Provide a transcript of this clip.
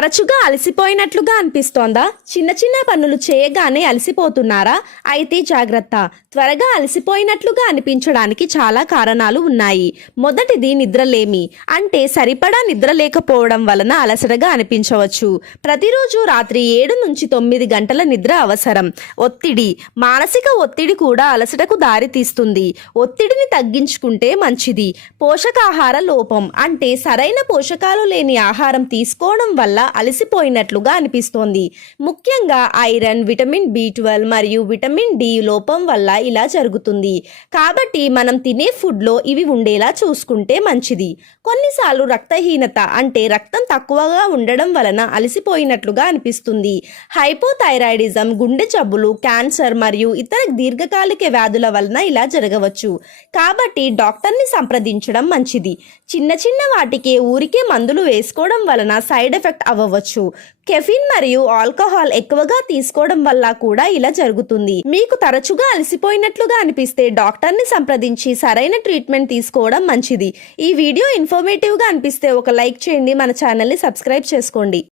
తరచుగా అలసిపోయినట్లుగా అనిపిస్తోందా? చిన్న చిన్న పనులు చేయగానే అలసిపోతున్నారా? అయితే జాగ్రత్త. త్వరగా అలసిపోయినట్లుగా అనిపించడానికి చాలా కారణాలు ఉన్నాయి. మొదటిది నిద్రలేమి. అంటే సరిపడా నిద్ర లేకపోవడం వలన అలసటగా అనిపించవచ్చు. ప్రతిరోజు రాత్రి ఏడు నుంచి తొమ్మిది గంటల నిద్ర అవసరం. ఒత్తిడి. మానసిక ఒత్తిడి కూడా అలసటకు దారితీస్తుంది. ఒత్తిడిని తగ్గించుకుంటే మంచిది. పోషకాహార లోపం. అంటే సరైన పోషకాలు లేని ఆహారం తీసుకోవడం వల్ల అలసిపోయినట్లుగా అనిపిస్తోంది. ముఖ్యంగా ఐరన్ విటమిన్ బి ట్వెల్వ్ మరియు విటమిన్ డి లోపం వల్ల ఇలా జరుగుతుంది. కాబట్టి మనం తినే ఫుడ్లో ఇవి ఉండేలా చూసుకుంటే మంచిది. కొన్నిసార్లు రక్తహీనత అంటే రక్తం తక్కువగా ఉండడం వలన అలసిపోయినట్లుగా అనిపిస్తుంది. హైపోథైరాయిడిజం గుండె జబ్బులు క్యాన్సర్ మరియు ఇతర దీర్ఘకాలిక వ్యాధుల వలన ఇలా జరగవచ్చు. కాబట్టి డాక్టర్ని సంప్రదించడం మంచిది. చిన్న చిన్న వాటికే ఊరికే మందులు వేసుకోవడం వలన సైడ్ ఎఫెక్ట్ అవ్వవచ్చు. కెఫిన్ మరియు ఆల్కహాల్ ఎక్కువగా తీసుకోవడం వల్ల కూడా ఇలా జరుగుతుంది. మీకు తరచుగా అలసిపోయినట్లుగా అనిపిస్తే డాక్టర్ని సంప్రదించి సరైన ట్రీట్మెంట్ తీసుకోవడం మంచిది. ఈ వీడియో ఇన్ఫర్మేటివ్గా అనిపిస్తే ఒక లైక్ చేయండి. మన ఛానల్ని సబ్స్క్రైబ్ చేసుకోండి.